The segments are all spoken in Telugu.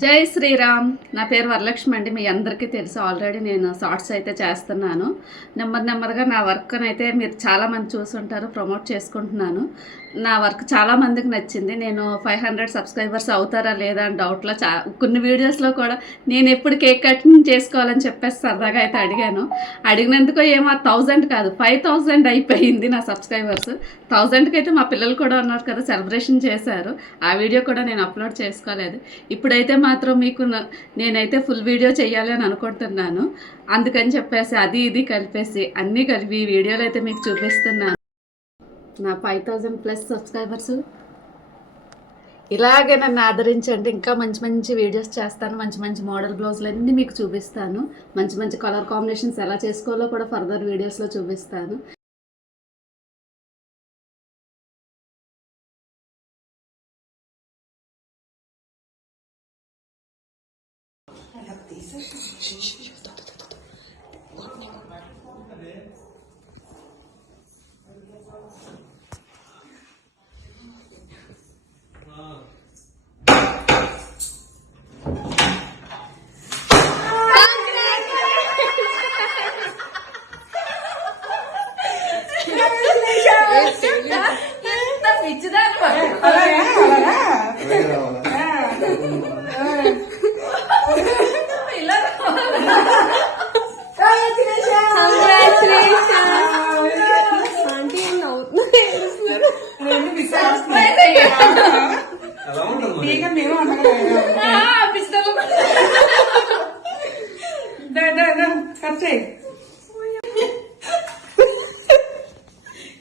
జై శ్రీరామ్. నా పేరు వరలక్ష్మి అండి. మీ అందరికీ తెలుసు, ఆల్రెడీ నేను షార్ట్స్ అయితే చేస్తున్నాను. నెమ్మదిగా నా వర్క్ అయితే మీరు చాలామంది చూసుంటారు, ప్రమోట్ చేసుకుంటున్నాను. నా వర్క్ చాలామందికి నచ్చింది. నేను 500 సబ్స్క్రైబర్స్ అవుతారా లేదా అని డౌట్లో కొన్ని వీడియోస్లో కూడా నేను ఎప్పుడు కేక్ కటింగ్ చేసుకోవాలని చెప్పేసి సరదాగా అయితే అడిగినందుకు ఏమో 1000 కాదు 5000 అయిపోయింది నా సబ్స్క్రైబర్స్. 1000కి అయితే మా పిల్లలు కూడా ఉన్నారు కదా, సెలబ్రేషన్ చేశారు. ఆ వీడియో కూడా నేను అప్లోడ్ చేసుకోలేదు. ఇప్పుడైతే మాత్రం మీకు నేనైతే ఫుల్ వీడియో చేయాలి అని అనుకుంటున్నాను. అందుకని చెప్పేసి అది ఇది కలిపేసి అన్నీ కలిపి ఈ వీడియోలో అయితే మీకు చూపిస్తున్నాను. నా 5000+ సబ్స్క్రైబర్స్ ఇలాగే నన్ను ఆదరించండి. ఇంకా మంచి మంచి వీడియోస్ చేస్తాను. మంచి మంచి మోడల్ బ్లౌజులు అన్నీ మీకు చూపిస్తాను. మంచి మంచి కలర్ కాంబినేషన్స్ ఎలా చేసుకోవాలో కూడా ఫర్దర్ వీడియోస్లో చూపిస్తాను.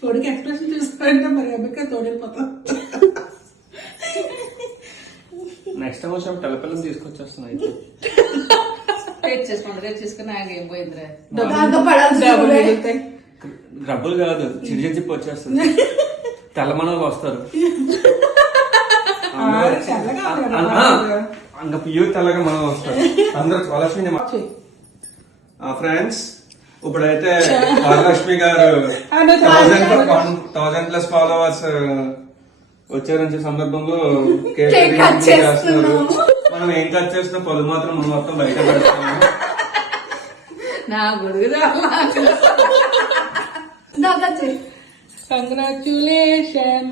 కొడుకు ఎక్స్ప్రెషన్ చూస్తారంటే మరి అమ్మకే తోడైపోతాం. నెక్స్ట్ టైం వచ్చినప్పుడు తెల్లపిల్లని తీసుకొచ్చేస్తున్నాయి. చేసుకుని ఏం పోయిందిరా, డబ్బులు కాదు చిడి చెప్పి వచ్చేస్తుంది. తెల్లమనలు వస్తారు, అంగ ప్యూర్ తెల్లగా మనం వస్తారు అందరు. వరలక్ష్మి ఫ్రెండ్స్, ఇప్పుడైతే వరలక్ష్మి గారు 1000+ ఫాలోవర్స్ వచ్చారని సందర్భంలో కేక్ చేస్తున్నారు. మనం ఏం కట్ చేస్తున్నా పలు మాత్రం మనం మొత్తం బయట పెడతాము. కంగ్రాచులేషన్.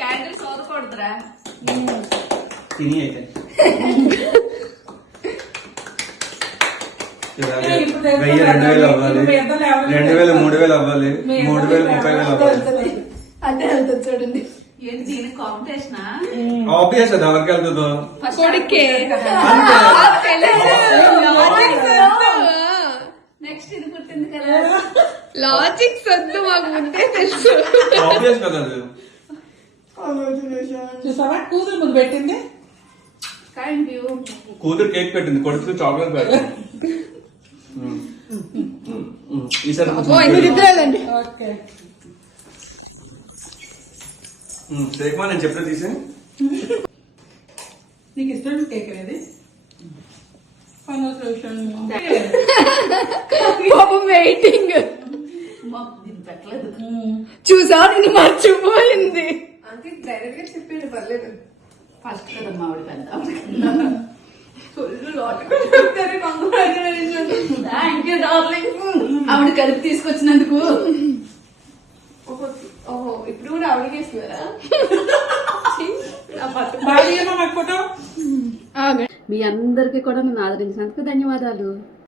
క్యాండిల్స్ ఓరకూడదురా తిని అయితే 1000, 2000 అవ్వాలి, 2000, 3000 అవ్వాలి, 3000, 30,000 అవ్వాలి. అదే వెళ్తుంది చూడండి. ఏంటి దీని కాంపిటీషన్? ఆబ్వియస్ అది ఎవరికి వెళ్తుందో. నెక్స్ట్ ఇది పుట్టింది కదా, లాజిక్స్ వద్దు మాకు ముందే తెలుసు. ఆబ్వియస్ కదా అది. చూసావా కూతురు ముందు పెట్టింది. Thank you. కూతురు కేక్ పెట్టింది, కొడుకు చాక్లెట్ పెట్టింది. ఈసారి ఓకే షేక్మా నేను చెప్పిన తీసే. నీకు ఇష్టం కేక్ అనేది వెయిటింగ్ పెట్టలేదు. చూసా నేను మర్చిపోయింది. చెప్పాడు పర్లేదు. ఫస్ట్ కదమ్మా ఆవిడ పెద్ద. థ్యాంక్ యూ డార్లింగ్, ఆవిడ కలిపి తీసుకొచ్చినందుకు. ఓహో ఇప్పుడు కూడా ఆవిడకి ఇస్తున్నారా? మీ అందరికీ కూడా నన్ను ఆదరించినందుకు ధన్యవాదాలు.